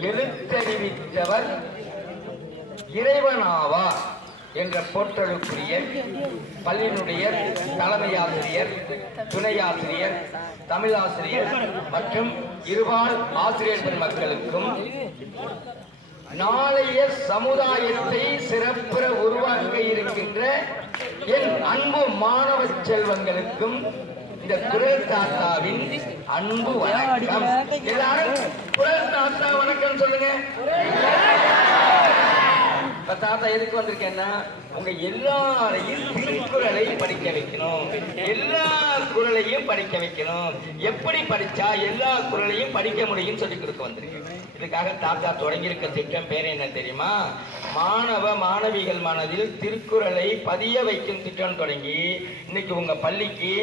எழுத்தறிவித்தவர் இறைவனாவா என்ற போற்றலுக்குரிய பள்ளியினுடைய தலைமையாசிரியர் துணையாசிரியர் தமிழாசிரியர் மற்றும் இருபால் ஆசிரியர் பெருமக்களுக்கும் நாளைய சமுதாயத்தை சிறப்புற உருவாக்க இருக்கின்ற என் அன்பு மாணவ செல்வங்களுக்கும் இந்த குரல் தாத்தாவின் அன்பு வணக்கம். எல்லாரும் குரல் தாத்தா வணக்கம் சொல்லுங்க. இப்ப தாத்தா எதுக்கு வந்திருக்கேன்னா உங்க எல்லாரையும் திருக்குறளை படிக்க வைக்கணும். எல்லா குறளையும் படிக்க வைக்கணும். எப்படி படிச்சா எல்லா குறளையும் படிக்க முடியும்னு சொல்லி கொடுக்க வந்திருக்கேன். இதுக்காக தாத்தா தொடங்கியிருக்க திட்டம் பேர் என்ன தெரியுமா? மாணவ மாணவிகள் மனதில் திருக்குறளை பதிய வைக்கும் திட்டம் தொடங்கி இன்னைக்கு உங்க பள்ளிக்கு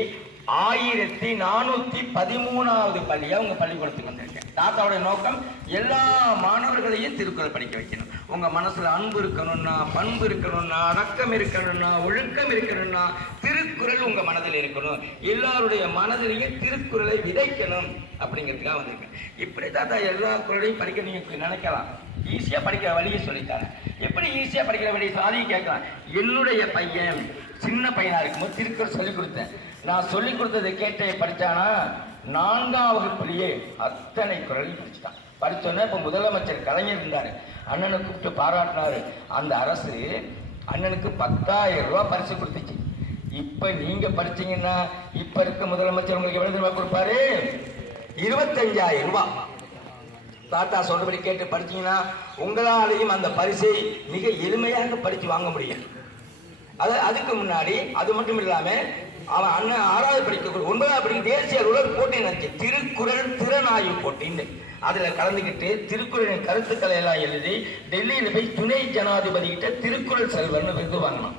ஆயிரத்தி நானூத்தி பதிமூணாவது பள்ளியா உங்க பள்ளிக்கூடத்துக்கு வந்திருக்கேன். தாத்தாவோட நோக்கம் எல்லா மாணவர்களையும் திருக்குறள் படிக்க வைக்கணும். உங்க மனசுல அன்பு இருக்கணும்னா பண்பு இருக்கணும்னா அடக்கம் இருக்கணும்னா ஒழுக்கம் இருக்கணும்னா திருக்குறள் உங்க மனதில் இருக்கணும். எல்லாருடைய மனதிலையும் திருக்குறளை விதைக்கணும் அப்படிங்கிறதுக்காக வந்திருக்கேன். இப்படி தாத்தா எல்லா குரலையும் படிக்க நீங்க நினைக்கலாம். ஈஸியா படிக்கிற வழியை சொல்லித்தரேன். எப்படி ஈஸியா படிக்கிற வழியை சாதியும் கேட்கலாம்? என்னுடைய பையன் சின்ன பையனா இருக்கும்போது திருக்குறள் சொல்லி கொடுத்தேன். நான் சொல்லிக் கொடுத்ததை கேட்டே படித்தானா நான்காம் வகுப்புலயே அத்தனை குரலையும் படிச்சுட்டான். படித்தோன்னே இப்போ முதலமைச்சர் கலைஞர் இருந்தார். அண்ணனை கூப்பிட்டு பாராட்டினாரு. அந்த அரசு அண்ணனுக்கு பத்தாயிரம் ரூபா பரிசு கொடுத்துச்சு. இப்போ நீங்கள் படிச்சீங்கன்னா இப்போ இருக்க முதலமைச்சர் உங்களுக்கு எவ்வளோ ரூபாய் கொடுப்பாரு? இருபத்தஞ்சாயிரம் ரூபா தாத்தா சொல்றபடி கேட்டு படிச்சீங்கன்னா உங்களாலையும் அந்த பரிசை மிக எளிமையாக படித்து வாங்க முடியும். அது அதுக்கு முன்னாடி அது மட்டும் இல்லாமல் அவன் அண்ணன் ஆறாவது படிக்க ஒன்பதாவது படிக்க தேசிய உலக போட்டி நடந்துச்சு. திருக்குறள் திறனாய்வு போட்டின்னு அதுல கலந்துக்கிட்டு திருக்குறளின் கருத்துக்களை எல்லாம் எழுதி டெல்லியில போய் துணை ஜனாதிபதி கிட்ட திருக்குறள் செல்வர்னு விருது வாங்கினான்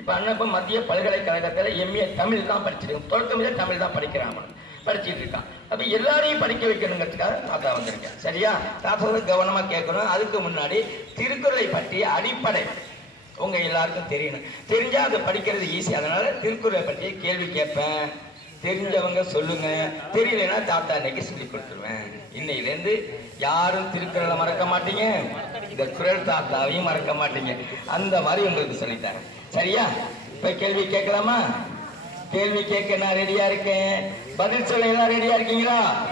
இப்ப அண்ணன் இப்போ மத்திய பல்கலைக்கழகத்துல எம்ஏ தமிழ் தான் படிச்சிருக்கான் தொடக்கமில்ல தமிழ் தான் படிக்கிறாங்க படிச்சுட்டு இருக்கான். அப்ப எல்லாரையும் படிக்க வைக்கணுங்கிறதுக்காக தாத்தா வந்திருக்கேன் சரியா? தாத்தா கவனமாக கவனமா கேட்கணும். அதுக்கு முன்னாடி திருக்குறளை பற்றிய அடிப்படை உங்க எல்லாருக்கும் தெரியணும். தெரிஞ்சா அதை படிக்கிறது ஈஸி அதனால திருக்குறளை பற்றிய கேள்வி கேட்பேன். தெரிஞ்சவங்க சொல்லுங்க. தெரியலன்னா தாத்தா இன்னைக்கு சொல்லி கொடுத்துருவேன். இன்னையிலேருந்து யாரும் திருக்குறளை மறக்க மாட்டீங்க. இந்த குரல் தாத்தாவையும் மறக்க மாட்டீங்க. அந்த மாதிரி உங்களுக்கு சொல்லித்தரேன். சரியா? இப்ப கேள்வி கேட்கலாமா? கேள்வி கேட்க நான் ரெடியா இருக்கேன். பதில் சொல்ல எல்லாம் ரெடியா இருக்கீங்களா?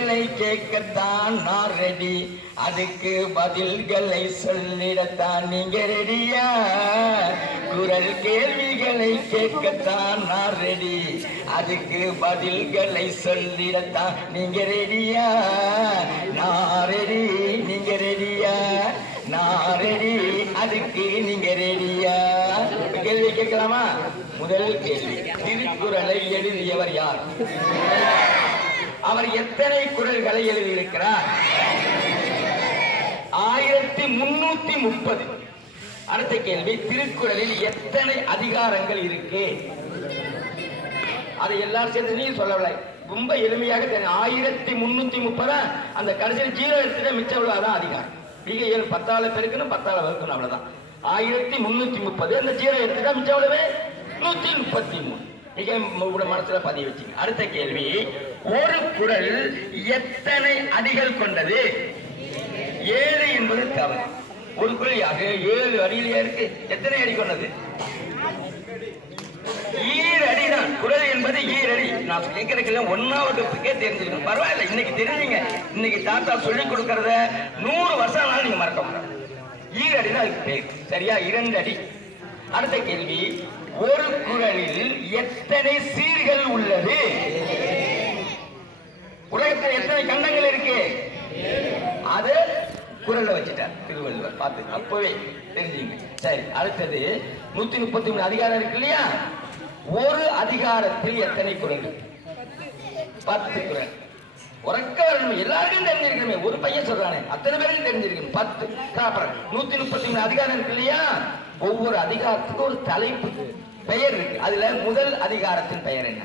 கேள்விகளை கேட்கத்தான் நான் ரெடி அதுக்கு பதில்களை சொல்லிடத்தான் நீங்க ரெடியா குரல் கேள்விகளை கேட்கத்தான் நான் ரெடி அதுக்கு பதில்களை சொல்லிடத்தான் நீங்க ரெடியா நான் ரெடி நீங்க ரெடியா நான் ரெடி அதுக்கு நீங்க ரெடியா கேள்வி கேட்கலாமா? முதல் கேள்வி. திருக்குறளை எழுதியவர் யார்? அவர் எத்தனை குரல்களை எழுதியிருக்கிறார்? ஆயிரத்தி முன்னூத்தி முப்பது. அடுத்த கேள்வி திருக்குறளில் எத்தனை அதிகாரங்கள் இருக்கு? அதை எல்லாரும் சேர்ந்து நீ சொல்லவில்லை. ரொம்ப எளிமையாக தெரியும். ஆயிரத்தி முன்னூத்தி முப்பது? அந்த கடைசியில் ஜீரோ எடுத்துட்டு மிச்சம் உள்ளதான் அதிகாரம். மிக ஏழு பத்தால பெருக்கணும் பத்தால வகுக்கணும் அவ்வளவுதான். ஆயிரத்தி முன்னூத்தி முப்பது. அந்த ஜீரோ எடுத்துட்டா மிச்சம் எவ்வளவு நூத்தி முப்பத்தி மூணு. மிக உங்களோட மனசுல பதிய வச்சுங்க. அடுத்த கேள்வி ஒரு குரல் எத்தனை அடிகள் கொண்டது? ஏழு என்பது தவறு. ஒரு குரல் ஏழு அடியிலேயே இருக்கு எத்தனை அடி கொண்டது? ஈரடி தான். குரல் என்பது ஈரடி. நான் கேட்கறதுக்கெல்லாம் வகுப்புக்கே தெரிஞ்சுக்கணும். பரவாயில்ல. இன்னைக்கு தெரிஞ்சீங்க. இன்னைக்கு தாத்தா சொல்லி கொடுக்கறத நூறு வருஷம் ஆனாலும் நீங்க மறக்க முடியாது ஈரடி தான் அதுக்கு பேர். சரியா? இரண்டு அடி. அடுத்த கேள்வி. ஒரு குரலில் எத்தனை சீர்கள் உள்ளது? உலகத்தில் எத்தனை கண்டங்கள் இருக்கு? அது குரல்ல வச்சுட்டார் திருவள்ளுவர். பார்த்து அப்பவே தெரிஞ்சுங்க. சரி அடுத்தது நூத்தி முப்பத்தி மூணு அதிகாரம் இருக்கு இல்லையா? ஒரு அதிகாரத்தில் எத்தனை குரல் பத்து குரல். உறக்க வரணும் எல்லாருக்கும் தெரிஞ்சிருக்கணுமே ஒரு பையன் சொல்றானே அத்தனை பேருக்கும் தெரிஞ்சிருக்கணும் பத்து. அப்புறம் நூத்தி முப்பத்தி மூணு அதிகாரம் இருக்கு இல்லையா? ஒவ்வொரு அதிகாரத்துக்கும் ஒரு தலைப்பு பெயர் இருக்கு. அதுல முதல் அதிகாரத்தின் பெயர் என்ன?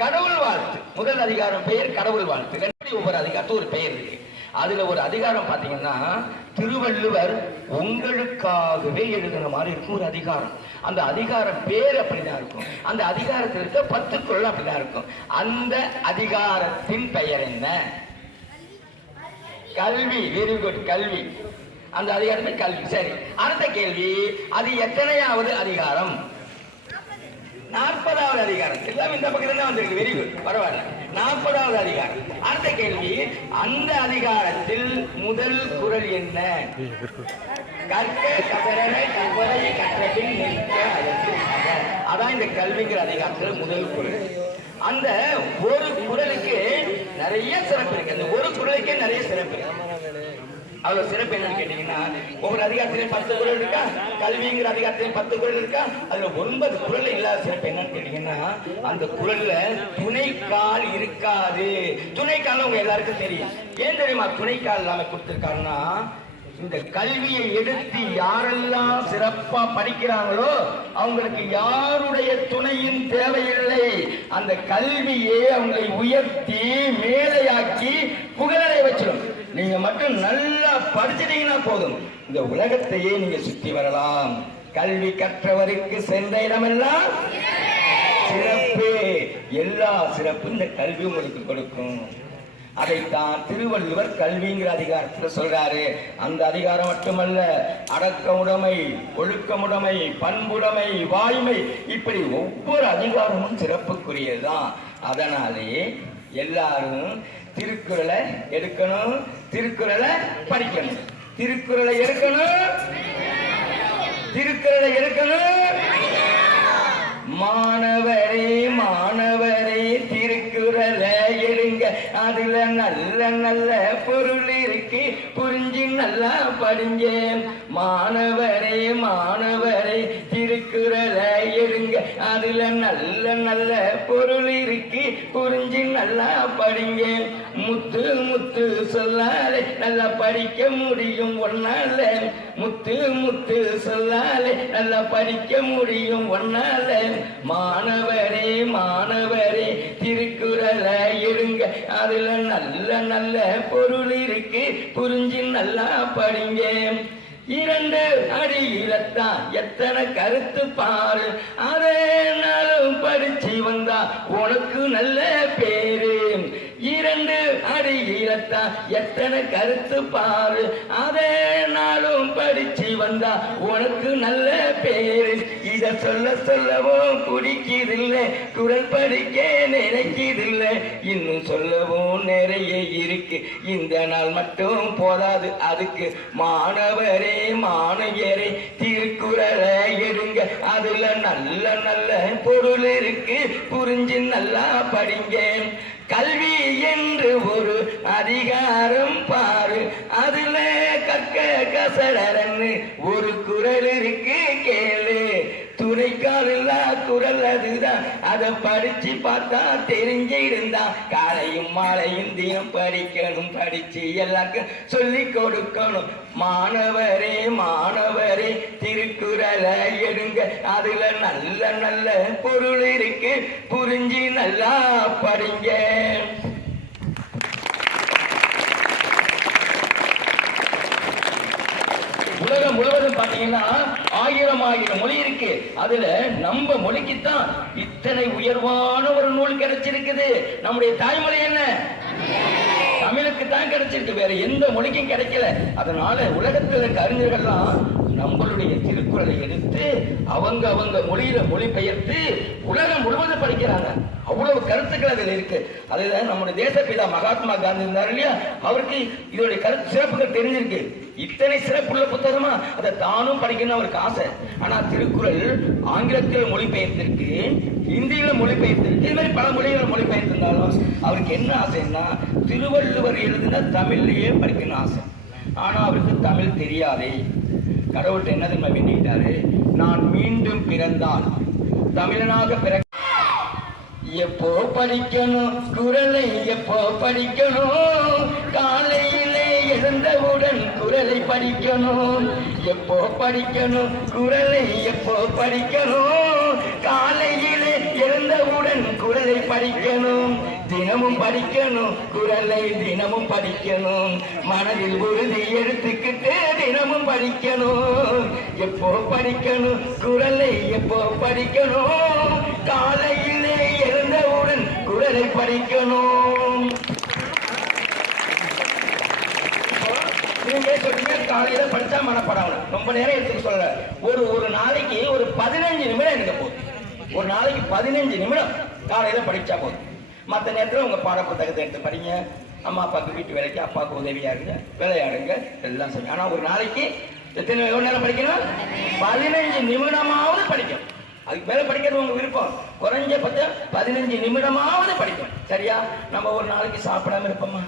கடவுள் வாழ்த்து. முதல் அதிகாரம் பெயர் கடவுள் வாழ்த்து. ரெண்டு ஒவ்வொரு அதிகாரத்துக்கும் ஒரு பெயர் இருக்கு. அதுல ஒரு அதிகாரம் பாத்தீங்கன்னா திருவள்ளுவர் உங்களுக்காகவே எழுதுன மாதிரி இருக்கும் ஒரு அதிகாரம். அந்த அதிகாரம் பேர் அப்படிதான் இருக்கும். அந்த அதிகாரத்தில் இருக்க பத்து குரல் அப்படிதான் இருக்கும். அந்த அதிகாரத்தின் பெயர் என்ன? கல்வி. வெரி குட் கல்வி. அந்த அதிகாரமே கல்வி. சரி. அடுத்த கேள்வி. அது எத்தனையாவது அதிகாரம்? நாற்பதாவது அதிகாரம். எல்லாம் இந்த பக்கத்துல தான் வந்திருக்கு. வெரி குட் பரவாயில்ல. நாற்பதாவது அதிகாரம். அடுத்த கேள்வி அந்த அதிகாரத்தில் முதல் குரல் என்ன? கற்க கசரர கவலை கற்றபின் நிற்க அதான் இந்த கல்விங்கிற அதிகாரத்துல முதல் குரல். அந்த ஒரு குரலுக்கு நிறைய சிறப்பு இருக்கு. அந்த ஒரு குரலுக்கே நிறைய சிறப்பு இருக்கு. அவ்வளவு சிறப்பு என்னன்னு கேட்டீங்கன்னா ஒவ்வொரு அதிகாரத்திலையும் பத்து குரல் இருக்கா? கல்விங்கிற அதிகாரத்திலையும் பத்து குரல் இருக்கா? அதுல ஒன்பது குரல் இல்லாத சிறப்பு என்னன்னு கேட்டீங்கன்னா அந்த குரல்ல துணைக்கால் இருக்காது. துணைக்கால் உங்க எல்லாருக்கும் தெரியும். ஏன் தெரியுமா? துணைக்கால் இல்லாம கொடுத்துருக்காருன்னா இந்த கல்வியை எடுத்து யாரெல்லாம் சிறப்பா படிக்கிறாங்களோ அவங்களுக்கு யாருடைய துணையும் தேவையில்லை. அந்த கல்வியே அவங்களை உயர்த்தி மேலையாக்கி புகழலை வச்சிடும். நீங்க மட்டும் நல்லா படிச்சிட்டீங்கன்னா போதும். இந்த உலகத்தையே நீங்க சுத்தி வரலாம். கல்வி கற்றவருக்கு சென்ற இடமெல்லாம் சிறப்பு. எல்லா சிறப்பும் இந்த கல்வி உங்களுக்கு கொடுக்கும். அதைத்தான் திருவள்ளுவர் கல்விங்கிற அதிகாரத்துல சொல்றாரு. அந்த அதிகாரம் மட்டுமல்ல அடக்க உடைமை ஒழுக்கமுடைமை பண்புடைமை வாய்மை இப்படி ஒவ்வொரு அதிகாரமும் சிறப்புக்குரியதுதான். அதனாலே எல்லாரும் திருக்குறளை எடுக்கணும் திருக்குறளை படிக்கணும். திருக்குறளை எடுக்கணும். திருக்குறளை எடுக்கணும். மாணவரே மாணவரே திருக்குறளை எடுங்க. அதுல நல்ல நல்ல பொருள் இருக்கு. புரிஞ்சு நல்லா படிங்க. மாணவரே மாணவரே திருக்குறளை அதுல நல்ல நல்ல பொருள் இருக்கு. புரிஞ்சு நல்லா படிங்க முத்து முத்து சொல்லாலே நல்லா படிக்க முடியும் ஒன்னால. முத்து முத்து சொல்லாலே நல்லா படிக்க முடியும் ஒன்னால. மாணவரே மாணவரே திருக்குறளை எடுங்க. அதுல நல்ல நல்ல பொருள் இருக்கு. புரிஞ்சு நல்லா படிங்க இரண்டு அடியிலத்தான் எத்தனை கருத்து பாரு. அதே நாளும் படிச்சு வந்தா உனக்கு நல்ல பேரு. இரண்டு அடியிலத்தான் எத்தனை கருத்து பாரு. அதே நாளும் படிச்சு வந்தா உனக்கு நல்ல பேரு. இத சொல்ல சொல்லவும் பிடிக்குதில்லை குரல் படிக்க நினைக்கிறதில்ல இன்னும் சொல்லவும் நிறைய இருக்கு. இந்த நாள் மட்டும் போதாது அதுக்கு மாணவரே மாணவியரே திருக்குறளை எடுங்க. அதுல நல்ல நல்ல பொருள் இருக்கு. புரிஞ்சு நல்லா படிங்க. கல்வி என்று ஒரு அதிகாரம் பாரு. அதுல கற்க கசடரன்னு ஒரு குரல் இருக்கு. அதை படிச்சு பார்த்தா தெரிஞ்சிருந்தா காலையும் மாலையும் தினம் படிக்கணும் படிச்சு எல்லாருக்கும் சொல்லி கொடுக்கணும். மாணவரே மாணவரே திருக்குறளை எடுங்க. அதுல நல்ல நல்ல பொருள் இருக்கு. புரிஞ்சு நல்லா படிங்க. பார்த்தீங்கன்னா பாத்தீங்கன்னா ஆயிரம் ஆயிரம் மொழி இருக்கு. அதுல நம்ம மொழிக்குத்தான் இத்தனை உயர்வான ஒரு நூல் கிடைச்சிருக்குது. நம்முடைய தாய்மொழி என்ன? தமிழுக்கு தான் கிடைச்சிருக்கு. வேற எந்த மொழிக்கும் கிடைக்கல. அதனால உலகத்துல இருக்க அறிஞர்கள்லாம் நம்மளுடைய திருக்குறளை எடுத்து அவங்க அவங்க மொழியில மொழிபெயர்த்து உலகம் முழுவதும் படிக்கிறாங்க. அவ்வளவு கருத்துக்கள் அதில் இருக்கு. அதுல நம்முடைய தேசப்பிதா மகாத்மா காந்தி இருந்தார் இல்லையா? அவருக்கு இதோடைய கருத்து சிறப்புகள் தெரிஞ்சிருக்கு. இத்தனை சிறப்புள்ள புத்தகமா? அதை தானும் படிக்கணும்னு அவருக்கு ஆசை. ஆனா திருக்குறள் ஆங்கிலத்தில் மொழிபெயர்த்திருக்கு இந்தியில மொழிபெயர்த்திருக்கு இது மாதிரி பல மொழிகளை மொழிபெயர்த்திருந்தாலும் அவருக்கு என்ன ஆசைன்னா திருவள்ளுவர் எழுதின தமிழ்லயே படிக்கணும்னு ஆசை. ஆனா அவருக்கு தமிழ் தெரியாதே. கடவுள்கிட்ட என்ன தெரியுமா வேண்டிட்டாரு நான் மீண்டும் பிறந்தால் தமிழனாக பிற எப்போ படிக்கணும்? குரலை எப்போ படிக்கணும்? காலை குரலை படிக்கணும். எப்போ படிக்கணும்? குரலை எப்போ படிக்கணும்? காலையிலே எழுந்தவுடன் குரலை படிக்கணும். தினமும் படிக்கணும். குரலை தினமும் படிக்கணும். மனதில் உறுதி எடுத்துக்கிட்டு தினமும் படிக்கணும். எப்போ படிக்கணும்? குரலை எப்போ படிக்கணும்? காலையிலே எழுந்தவுடன் குரலை படிக்கணும். நீங்களே சொன்னீங்க காலையில படிச்சா மனப்படாமல் ரொம்ப நேரம் எடுத்துக்க சொல்ல ஒரு ஒரு நாளைக்கு ஒரு பதினஞ்சு நிமிடம் எனக்கு போதும். ஒரு நாளைக்கு பதினஞ்சு நிமிடம் காலையில படிச்சா போதும். மற்ற நேரத்தில் உங்க பாட புத்தகத்தை எடுத்து படிங்க. அம்மா அப்பாவுக்கு வீட்டு வேலைக்கு அப்பாவுக்கு உதவியா இருங்க. விளையாடுங்க. எல்லாம் செய்யுங்க ஆனால் ஒரு நாளைக்கு எத்தனை எவ்வளோ நேரம் படிக்கணும்? பதினஞ்சு நிமிடமாவது படிக்கணும். அதுக்கு மேலே படிக்கிறது உங்க விருப்பம். குறைஞ்சபட்சம் பதினஞ்சு நிமிடமாவது படிக்கணும். சரியா? நம்ம ஒரு நாளைக்கு சாப்பிடாம இருப்போமா?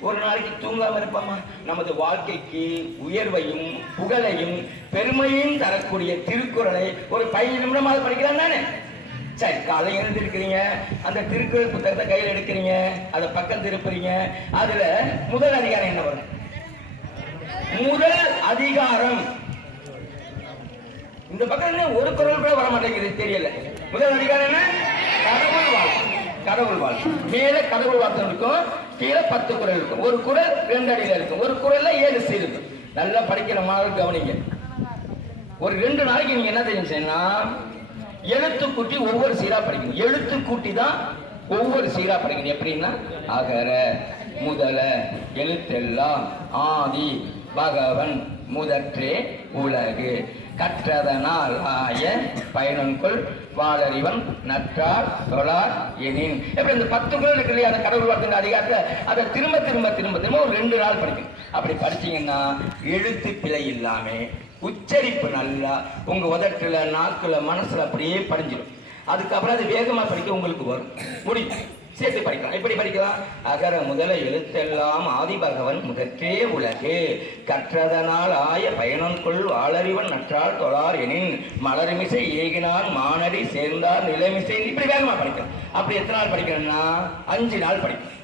ஒரு நாளைக்கு தூங்காம இருப்போமா நமது வாழ்க்கைக்கு உயர்வையும் புகழையும் பெருமையும் தரக்கூடிய திருக்குறளை ஒரு பதினஞ்சு நிமிடமாவது படிக்கலாம் தானே? சரி காலை எழுந்திருக்கிறீங்க. அந்த திருக்குறள் புத்தகத்தை கையில் எடுக்கிறீங்க. அதை பக்கம் திருப்புறீங்க. அதுல முதல் அதிகாரம் என்ன வரும்? முதல் அதிகாரம். இந்த பக்கம் என்ன? ஒரு குரல் கூட வர மாட்டேங்குது. தெரியல. முதல் அதிகாரம் என்ன? கடவுள் வாழ் கடவுள் வாழ் மேல கடவுள் வார்த்தை இருக்கும். கீழே பத்து குரல் இருக்கும். ஒரு குரல் ரெண்டு அடியில் இருக்கும். ஒரு குரல்ல ஏழு சீர் இருக்கும். நல்லா படிக்கிற மாணவர் கவனிங்க. ஒரு ரெண்டு நாளைக்கு நீங்க என்ன தெரியும் செய்யணும்னா எழுத்து கூட்டி ஒவ்வொரு சீரா படிக்கணும். எழுத்து கூட்டி தான் ஒவ்வொரு சீரா படிக்கணும். எப்படின்னா அகர முதல எழுத்தெல்லாம் ஆதி பகவன் முதற்றே உலகு. கற்றதனால் ஆய பயனன்கொள் பாலறிவன் நற்றார் தொழார் எனின். எப்படி இந்த பத்து குரல் இருக்கு இல்லையா? அந்த கடவுள் வார்த்தை அதிகாரத்தை அதை திரும்ப திரும்ப திரும்ப திரும்ப ஒரு ரெண்டு நாள் படிக்கும். அப்படி படிச்சீங்கன்னா எழுத்து பிழை இல்லாமல் உச்சரிப்பு நல்லா உங்கள் உதட்டில் நாக்கில் மனசில் அப்படியே படிஞ்சிடும் அதுக்கப்புறம் அது வேகமாக படிக்க உங்களுக்கு வரும். முடியும் சேர்த்து படிக்கலாம். எப்படி படிக்கலாம்? அகர முதல எழுத்தெல்லாம் ஆதிபகவன் முதற்றே உலகு. கற்றதனால் ஆய பயனன்கொள் வாழறிவன் நற்றால் தொழார் எனின். மலர்மிசை ஏகினார் மானடி சேர்ந்தார் நிலமிசை. இப்படி வேகமாக படிக்கலாம். அப்படி எத்தனை நாள் படிக்கணும்னா? அஞ்சு நாள் படிக்கணும்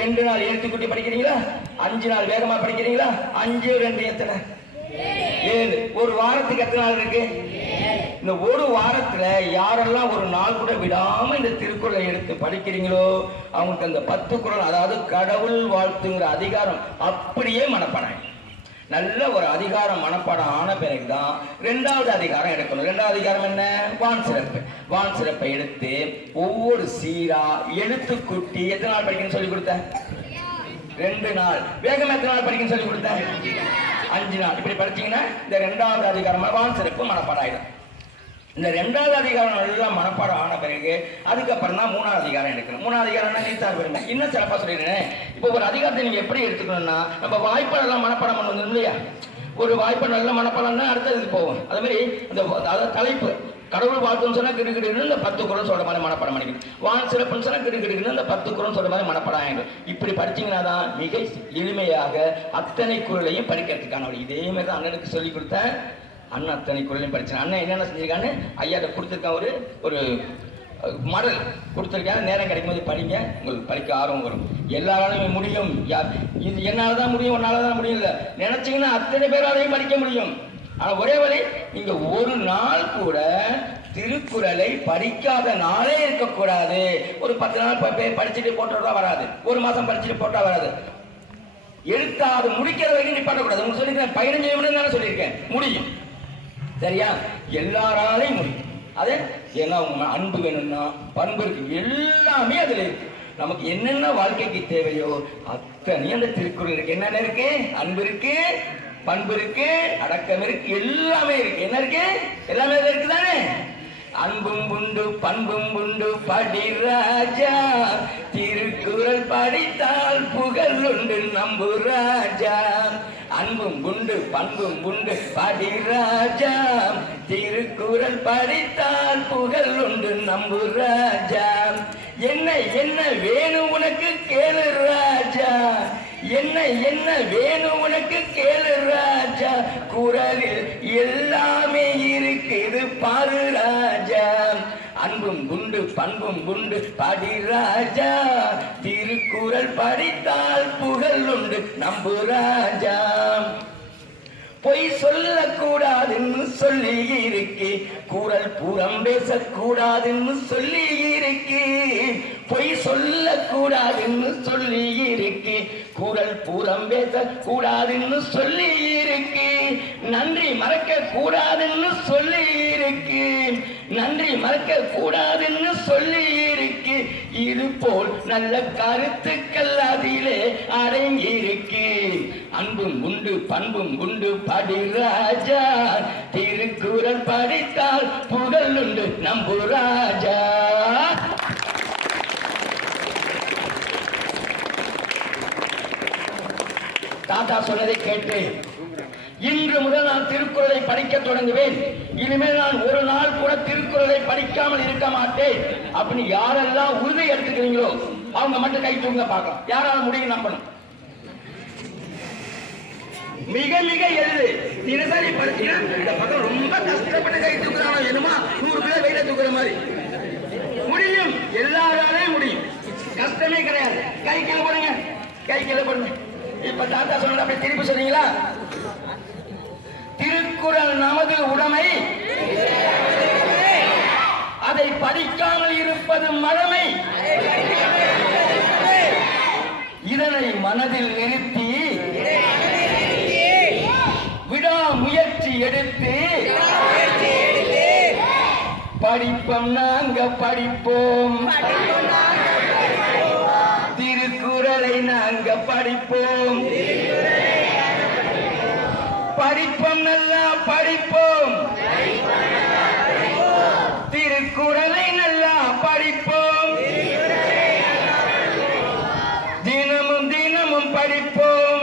ரெண்டு நாள் எழுத்துக்குட்டி படிக்கிறீங்களா? அஞ்சு நாள் வேகமாக படிக்கிறீங்களா? அஞ்சு ரெண்டு எத்தனை? ஏழு. ஒரு வாரத்துக்கு எத்தனை நாள் இருக்கு? இந்த ஒரு வாரத்தில் யாரெல்லாம் ஒரு நாள் கூட விடாமல் இந்த திருக்குறளை எடுத்து படிக்கிறீங்களோ அவங்களுக்கு அந்த பத்து குரல் அதாவது கடவுள் வாழ்த்துங்கிற அதிகாரம் அப்படியே மனப்பாடம். நல்ல ஒரு அதிகாரம் மனப்பாடம் ஆன பிறகுதான் ரெண்டாவது அதிகாரம் எடுக்கணும். ரெண்டாவது அதிகாரம் என்ன? வான் சிறப்பு. வான் சிறப்பை எடுத்து ஒவ்வொரு சீரா எழுத்து கூட்டி எத்தனை நாள் படிக்கணும்னு சொல்லி கொடுத்தேன் ரெண்டு நாள். வேகம் எத்தனை நாள் படிக்கணும்னு சொல்லி கொடுத்தேன் அஞ்சு நாள். இப்படி படிச்சீங்கன்னா இந்த ரெண்டாவது அதிகாரம் வான் சிறப்பு மனப்பாடம் ஆயிடும். இந்த ரெண்டாவது அதிகாரம் நல்லா மனப்பாடம் ஆன பிறகு அதுக்கப்புறம் தான் மூணாவது அதிகாரம் எடுக்கணும் மூணாவது அதிகாரம்னா நீத்தார் பெருமை இன்னும் சிறப்பாக சொல்லிடுறேன். இப்போ ஒரு அதிகாரத்தை நீங்கள் எப்படி எடுத்துக்கணும்னா நம்ம வாய்ப்பாடெல்லாம் மனப்பாடம் பண்ணணும் இல்லையா? ஒரு வாய்ப்பை நல்ல மனப்பாடம் தான் அடுத்ததுக்கு போவோம் அதே மாதிரி அந்த அதாவது தலைப்பு. கடவுள் வாழ்த்துன்னு சொன்னால் கிடு கிடுன்னு இந்த பத்து குரல் சொல்கிற மாதிரி மனப்பாடம் பண்ணிக்கணும். வான் சிறப்புன்னு சொன்னால் கிடு கிடுன்னு இந்த பத்து குரல் சொல்ற மாதிரி மனப்பாடம் ஆகிடும் இப்படி படிச்சீங்கன்னா தான் மிக எளிமையாக அத்தனை குரலையும் படிக்கிறதுக்கான வழி. இதே மாதிரி தான் அண்ணனுக்கு சொல்லி கொடுத்தேன். அண்ணன் அத்தனை குரலையும் படிச்சேன் அண்ணன் என்னென்ன செஞ்சிருக்கான்னு ஐயாட்ட கொடுத்துருக்கேன் ஒரு ஒரு மாடல் கொடுத்துருக்கேன் நேரம் கிடைக்கும் போது படிங்க. உங்களுக்கு படிக்க ஆர்வம் வரும். எல்லாராலுமே முடியும். யார் இது என்னால் தான் முடியும் உன்னால் தான் முடியும் இல்லை நினச்சிங்கன்னா அத்தனை பேராலையும் படிக்க முடியும். ஆனால் ஒரே வழி நீங்கள் ஒரு நாள் கூட திருக்குறளை படிக்காத நாளே இருக்கக்கூடாது. ஒரு பத்து நாள் படிச்சுட்டு போட்டோட வராது. ஒரு மாதம் படிச்சுட்டு போட்டா வராது. எழுத்தாது முடிக்கிற வரைக்கும் நிப்பாட்டக்கூடாது உங்களுக்கு சொல்லியிருக்கேன். பதினஞ்சு நிமிடம் தானே சொல்லியிருக்கேன். முடியும். சரியா? எல்லாராலையும் முடியும். அது ஏன்னா அன்பு வேணும்னா பண்பு இருக்கு. எல்லாமே அதில் இருக்கு. நமக்கு என்னென்ன வாழ்க்கைக்கு தேவையோ அத்தனையும் அந்த திருக்குறள் இருக்கு. என்னென்ன இருக்கு? அன்பு இருக்கு பண்பு இருக்கு அடக்கம் இருக்கு எல்லாமே இருக்கு. என்ன இருக்கு? எல்லாமே இருக்கு தானே அன்பும் உண்டு பண்பும் உண்டு. படி ராஜா திருக்குறள் படித்தால் புகழ் உண்டு. நம்பு ராஜா. அன்பும் உண்டு பண்பும் உண்டு. படிராஜா திருக்குறள் படித்தால் புகழ் உண்டு நம்பு ராஜா. என்ன என்ன வேணும் உனக்கு கேளு ராஜா. என்ன என்ன வேணும் உனக்கு கேளு ராஜா. குரலில் எல்லாம் உண்டு பண்பும் உண்டு. படிராஜா திருக்குறள் படித்தால் புகழ் உண்டு நம்பு ராஜா. பொய் சொல்லக்கூடாதுன்னு சொல்லி இருக்கு. குரல் புறம் பேசக்கூடாதுன்னு சொல்லி இருக்கு. பொய் சொல்லக்கூடாதுன்னு சொல்லி இருக்கு. புகழ் பூரம் பேச கூடாதுன்னு சொல்லி இருக்கு நன்றி மறக்க கூடாதுன்னு சொல்லி இருக்கு நன்றி மறக்க கூடாதுன்னு சொல்லி இருக்கு இது போல் நல்ல கருத்துக்கள் அதிலே அடங்கி இருக்கு அன்பும் உண்டு பண்பும் உண்டு படி ராஜா. திருக்குறள் படித்தால் புகழ் உண்டு நம்பு ராஜா. தாத்தா சொன்னதை கேட்டேன் இன்று முதல் நான் திருக்குறளை படிக்க தொடங்குவேன். இனிமேல் நான் ஒரு நாள் கூட திருக்குறளை படிக்காமல் இருக்க மாட்டேன். அப்படின்னு யாரெல்லாம் உறுதி எடுத்துக்கிறீங்களோ அவங்க மட்டும் கை தூங்க பார்க்கலாம். யாரால முடியும் நம்பணும்? மிக மிக எளிது. தினசரி பக்கம் ரொம்ப கஷ்டப்பட்டு கை தூக்குறாங்க. என்னமா நூறு கிலோ வெயில தூக்குற மாதிரி. முடியும். எல்லாராலையும் முடியும். கஷ்டமே கிடையாது. கை கீழே போடுங்க. கை கீழே போடுங்க. இப்ப தாத்தா சொன்ன அப்படி திருப்பி சொன்னீங்களா? திருக்குறள் நமது உடைமை. அதை படிக்காமல் இருப்பது மழமை. இதனை மனதில் நிறுத்தி விடாமுயற்சி எடுத்து படிப்போம் நாங்க படிப்போம். திருக்குறளை நாங்க படிப்போம். படிப்போம் நல்லா படிப்போம். திருக்குறளை நல்லா படிப்போம். தினமும் தினமும் படிப்போம்.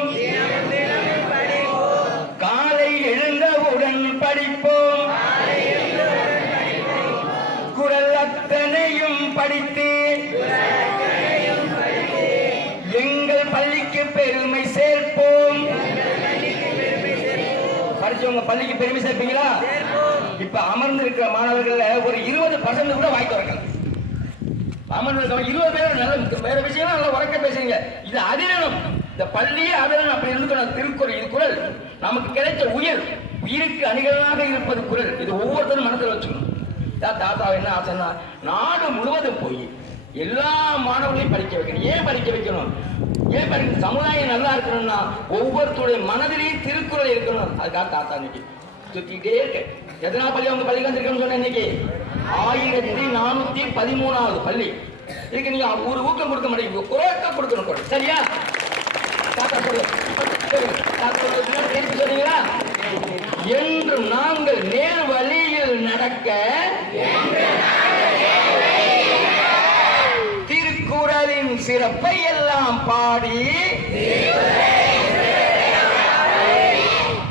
அமர்ந்து இருபது பேர் நல்ல வேற விஷயம் நல்லா உறக்க பேசுறீங்க. இது அதிரணம். இந்த பள்ளியே அதிரணம் அப்படி இருந்துக்கணும் திருக்குறள். இது குரல் நமக்கு கிடைத்த உயிர். உயிருக்கு அணிகளாக இருப்பது குரல் இது ஒவ்வொருத்தரும் மனதில் வச்சுக்கணும். தா- தாத்தா என்ன ஆசைன்னா நாடு முழுவதும் போய் எல்லா மாணவர்களையும் படிக்க வைக்கணும். ஏன் படிக்க வைக்கணும்? ஏன் படிக்க சமுதாயம் நல்லா இருக்கணும்னா ஒவ்வொருத்தருடைய மனதிலேயும் திருக்குறள் இருக்கணும். அதுக்காக தாத்தா இன்னைக்கு சுத்திக்கிட்டே இருக்கு. எத்தனா பள்ளி அவங்க பள்ளிக்கு வந்திருக்கணும்னு சொன்ன இன்னைக்கு? ஆயிரத்தி நானூத்தி பதிமூணாவது பள்ளி. இதுக்கு நீங்க ஒரு ஊக்கம் கொடுக்க மாட்டேங்க. குறைக்க கொடுக்கணும் கூட சரியா? தாத்தா சொன்னீங்களா? என்றும் நாங்கள் நேர் வழியில் நடக்க திருக்குறளின் சிறப்பை எல்லாம் பாடி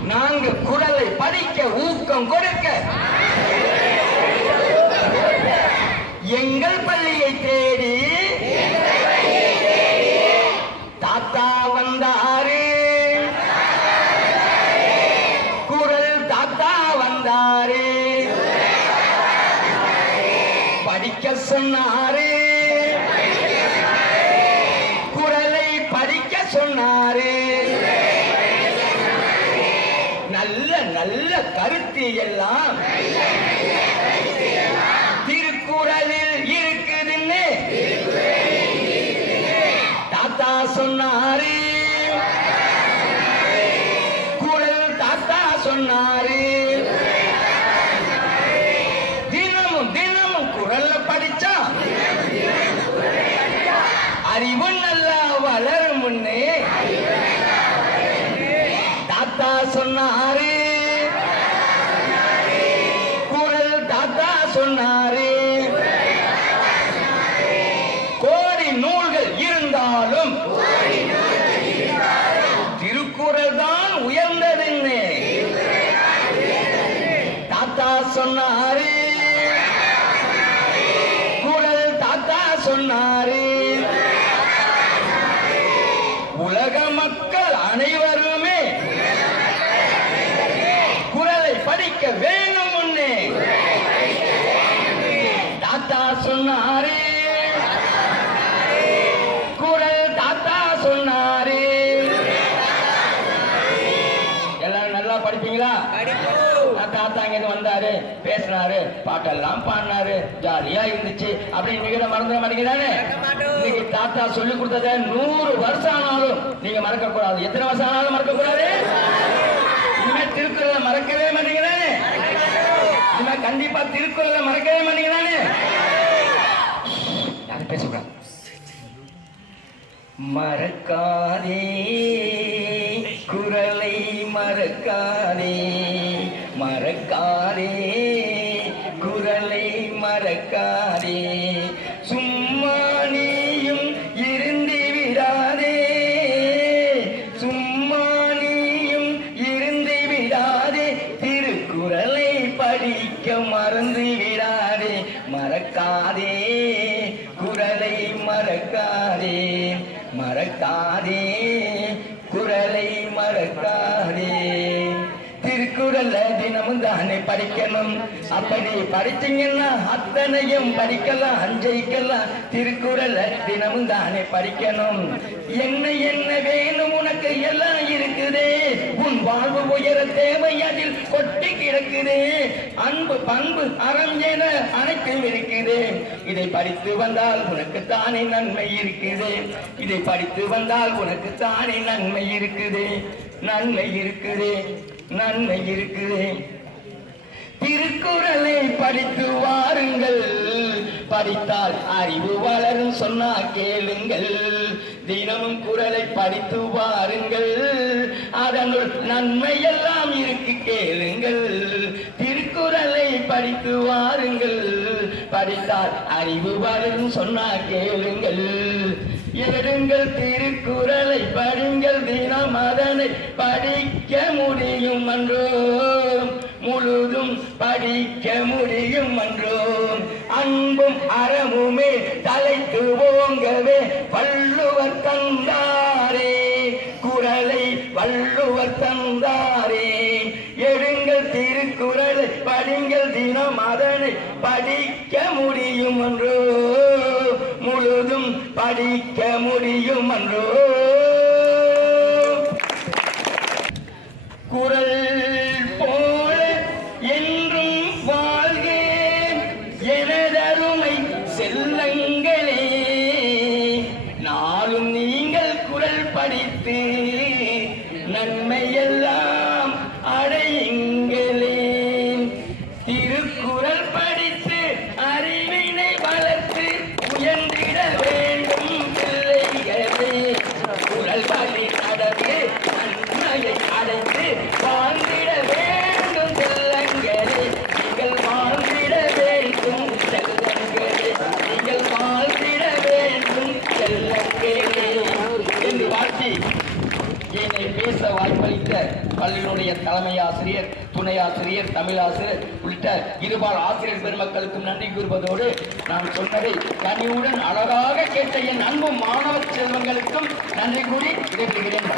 நாங்கள் குரலை படிக்க ஊக்கம் கொடுக்க எங்கள் பள்ளியை தேடி தாத்தா வந்தாரு. குரல் தாத்தா வந்தாரு. படிக்க சொன்னாரு. குரலை படிக்க சொன்னாரு. நல்ல நல்ல கருத்து எல்லாம் தாத்தா சொன்னாரே. குரல் தாத்தா சொன்னாரே. எல்லாரும் நல்லா படிப்பீங்களா? தாத்தா இங்க வந்தாரு பேசினாரு பாட்டெல்லாம் பாடினாரு ஜாலியா இருந்துச்சு. அப்படின்னு மிக மறந்துட மாட்டேங்கிறானே. இன்னைக்கு தாத்தா சொல்லி கொடுத்தத நூறு வருஷம் ஆனாலும் நீங்க மறக்க கூடாது எத்தனை வருஷம் ஆனாலும் மறக்க கூடாது இனிமே திருக்குறளை மறக்கவே இனிமே கண்டிப்பா திருக்குறளை மறக்கவே மாட்டேங்கிறானே யாரும் பேசக்கூடாது. மறக்காதே குரலை மறக்காதே மறக்காதே குரலை மறக்காதே. படிச்சீங்கன்னா அத்தனையும் படிக்கலாம் அஞ்சைக்கலாம் திருக்குறள் தினமும் தானே படிக்கணும். என்ன என்ன வேணும் உனக்கு? எல்லாம் இருக்குதே. உன் வாழ்வு உயர தேவை அதில் கொட்டி கிடக்குதே. அன்பு பண்பு அறம் என அனைத்தும் இருக்குது. இதை படித்து வந்தால் உனக்கு தானே நன்மை இருக்குது. இதை படித்து வந்தால் உனக்கு தானே நன்மை இருக்குது. நன்மை இருக்குது. நன்மை இருக்குது. திருக்குறளை படித்து வாருங்கள். படித்தால் அறிவு வளரும் சொன்னா கேளுங்கள். தினமும் குரலை படித்து வாருங்கள். அதனுள் நன்மை எல்லாம் இருக்கு கேளுங்கள். திருக்குறளை படித்து வாருங்கள். படித்தால் அறிவு வளரும் சொன்னா கேளுங்கள். எடுங்கள் திருக்குறளை படிங்கள். தினம் அதனை படிக்க முடியும் என்றோ முழுதும் படிக்க கேட்ட என் அன்பு மாணவ செல்வங்களுக்கும் நன்றி கூறி விடைபெறுகிறேன்.